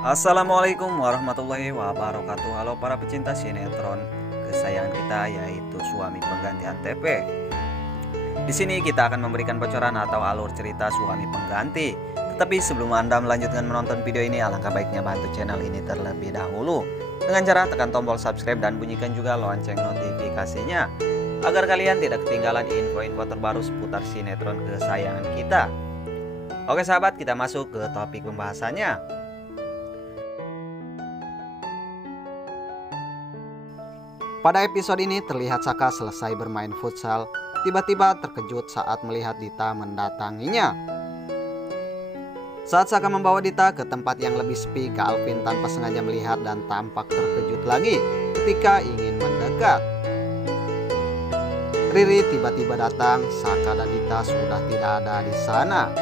Assalamualaikum warahmatullahi wabarakatuh. Halo para pecinta sinetron kesayangan kita, yaitu Suami Pengganti Antv. Di sini kita akan memberikan bocoran atau alur cerita Suami Pengganti. Tetapi sebelum Anda melanjutkan menonton video ini, alangkah baiknya bantu channel ini terlebih dahulu dengan cara tekan tombol subscribe dan bunyikan juga lonceng notifikasinya agar kalian tidak ketinggalan info-info terbaru seputar sinetron kesayangan kita. Oke sahabat, kita masuk ke topik pembahasannya. Pada episode ini terlihat Saka selesai bermain futsal, tiba-tiba terkejut saat melihat Dita mendatanginya. Saat Saka membawa Dita ke tempat yang lebih sepi, Kak Alvin tanpa sengaja melihat dan tampak terkejut lagi ketika ingin mendekat. Riri tiba-tiba datang, Saka dan Dita sudah tidak ada di sana.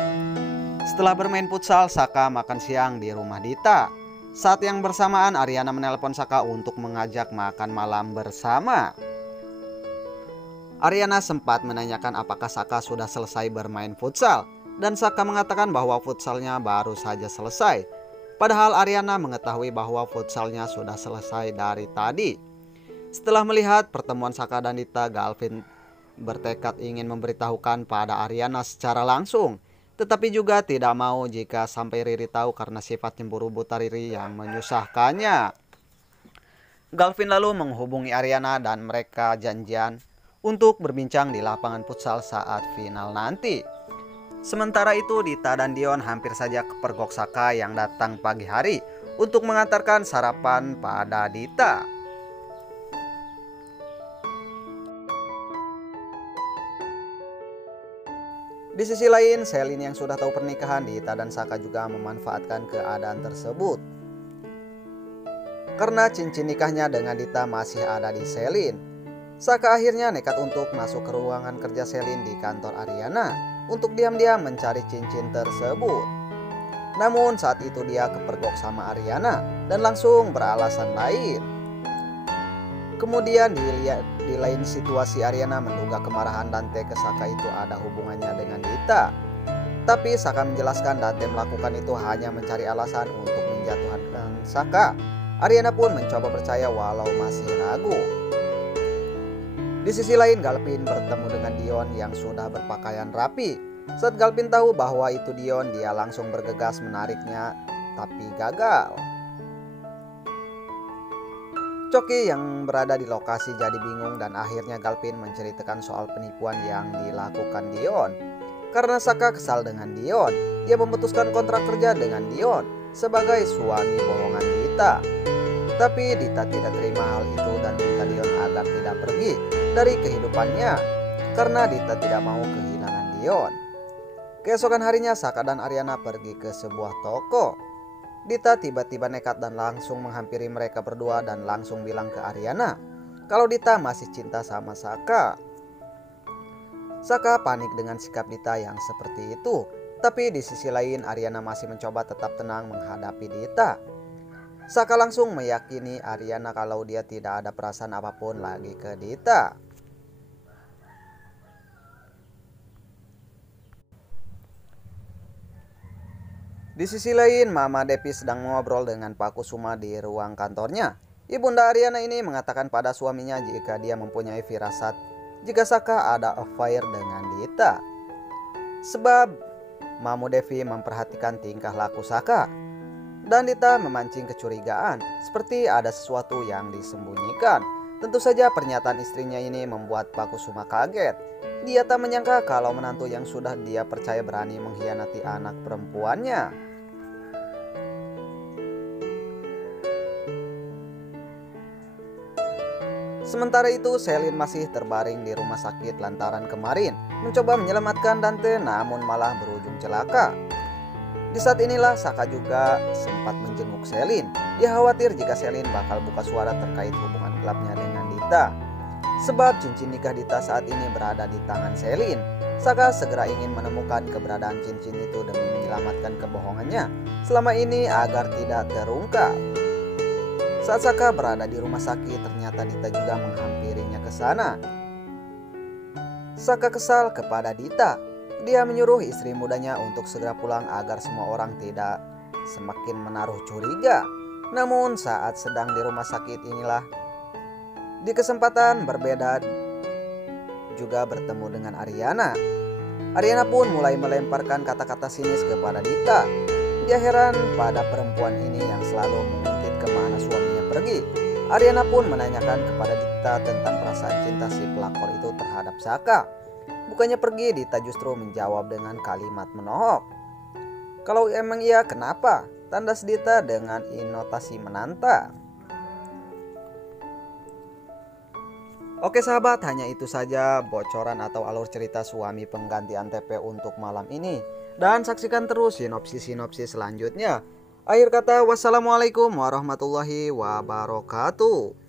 Setelah bermain futsal, Saka makan siang di rumah Dita. Saat yang bersamaan, Ariana menelpon Saka untuk mengajak makan malam bersama. Ariana sempat menanyakan apakah Saka sudah selesai bermain futsal, dan Saka mengatakan bahwa futsalnya baru saja selesai. Padahal Ariana mengetahui bahwa futsalnya sudah selesai dari tadi. Setelah melihat pertemuan Saka dan Dita, Galvin bertekad ingin memberitahukan pada Ariana secara langsung. Tetapi juga tidak mau jika sampai Riri tahu karena sifat cemburu buta Riri yang menyusahkannya. Galvin lalu menghubungi Ariana dan mereka janjian untuk berbincang di lapangan futsal saat final nanti. Sementara itu Dita dan Dion hampir saja kepergok Saka yang datang pagi hari untuk mengantarkan sarapan pada Dita. Di sisi lain, Selin yang sudah tahu pernikahan Dita dan Saka juga memanfaatkan keadaan tersebut. Karena cincin nikahnya dengan Dita masih ada di Selin, Saka akhirnya nekat untuk masuk ke ruangan kerja Selin di kantor Ariana untuk diam-diam mencari cincin tersebut. Namun saat itu dia kepergok sama Ariana dan langsung beralasan lain. Kemudian di lain situasi, Ariana menduga kemarahan Dante ke Saka itu ada hubungannya dengan Dita. Tapi Saka menjelaskan Dante melakukan itu hanya mencari alasan untuk menjatuhkan Saka. Ariana pun mencoba percaya walau masih ragu. Di sisi lain, Galvin bertemu dengan Dion yang sudah berpakaian rapi. Saat Galvin tahu bahwa itu Dion, dia langsung bergegas menariknya, tapi gagal. Coki yang berada di lokasi jadi bingung dan akhirnya Galvin menceritakan soal penipuan yang dilakukan Dion. Karena Saka kesal dengan Dion, dia memutuskan kontrak kerja dengan Dion sebagai suami bohongan Dita. Tapi Dita tidak terima hal itu dan minta Dion agar tidak pergi dari kehidupannya karena Dita tidak mau kehilangan Dion. Keesokan harinya Saka dan Ariana pergi ke sebuah toko. Dita tiba-tiba nekat dan langsung menghampiri mereka berdua dan langsung bilang ke Ariana kalau Dita masih cinta sama Saka. Saka panik dengan sikap Dita yang seperti itu. Tapi di sisi lain Ariana masih mencoba tetap tenang menghadapi Dita. Saka langsung meyakini Ariana kalau dia tidak ada perasaan apapun lagi ke Dita. Di sisi lain, Mama Devi sedang mengobrol dengan Pak Kusuma di ruang kantornya. Ibunda Ariana ini mengatakan pada suaminya jika dia mempunyai firasat jika Saka ada affair dengan Dita. Sebab Mama Devi memperhatikan tingkah laku Saka. Dan Dita memancing kecurigaan seperti ada sesuatu yang disembunyikan. Tentu saja pernyataan istrinya ini membuat Pak Kusuma kaget. Dia tak menyangka kalau menantu yang sudah dia percaya berani mengkhianati anak perempuannya. Sementara itu, Selin masih terbaring di rumah sakit lantaran kemarin mencoba menyelamatkan Dante namun malah berujung celaka. Di saat inilah Saka juga sempat menjenguk Selin. Dia khawatir jika Selin bakal buka suara terkait hubungan gelapnya dengan Dita. Sebab cincin nikah Dita saat ini berada di tangan Selin. Saka segera ingin menemukan keberadaan cincin itu demi menyelamatkan kebohongannya selama ini agar tidak terungkap. Saat Saka berada di rumah sakit, ternyata Dita juga menghampirinya ke sana. Saka kesal kepada Dita. Dia menyuruh istri mudanya untuk segera pulang agar semua orang tidak semakin menaruh curiga. Namun saat sedang di rumah sakit inilah, di kesempatan berbeda juga bertemu dengan Aryana. Aryana pun mulai melemparkan kata-kata sinis kepada Dita. Dia heran pada perempuan ini yang selalu mengungkit kemana suaminya pergi. Aryana pun menanyakan kepada Dita tentang perasaan cinta si pelakor itu terhadap Saka. Bukannya pergi, Dita justru menjawab dengan kalimat menohok. Kalau emang iya, kenapa? Tandas Dita dengan intonasi menantang. Oke sahabat, hanya itu saja bocoran atau alur cerita suami pengganti Antv untuk malam ini. Dan saksikan terus sinopsis-sinopsis selanjutnya. Akhir kata, wassalamualaikum warahmatullahi wabarakatuh.